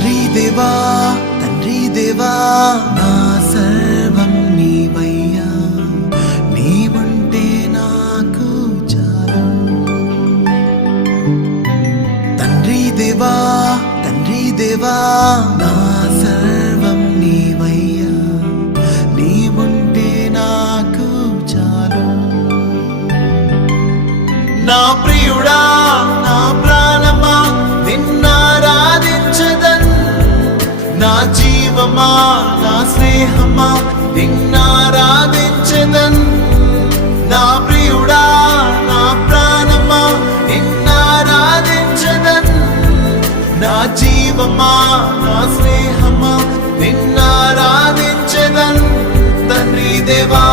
తండ్రి దేవా నా సర్వం నీవయ్యా, నీవుంటే నాకు చాలు. తండ్రి దేవా నా సర్వం నీవయ్యా, నీవుంటే నాకు చాలు. నా ప్రియుడా నా ప్రాణమా నిన్నారాధించదన్, నా జీవమా నా స్నేహమా నిన్నారాధించదన్. నా ప్రియుడా నా ప్రాణమా నిన్నారాధించదన్, నా జీవమా నా స్నేహమా నిన్నారాధించదన్. తండ్రి దేవా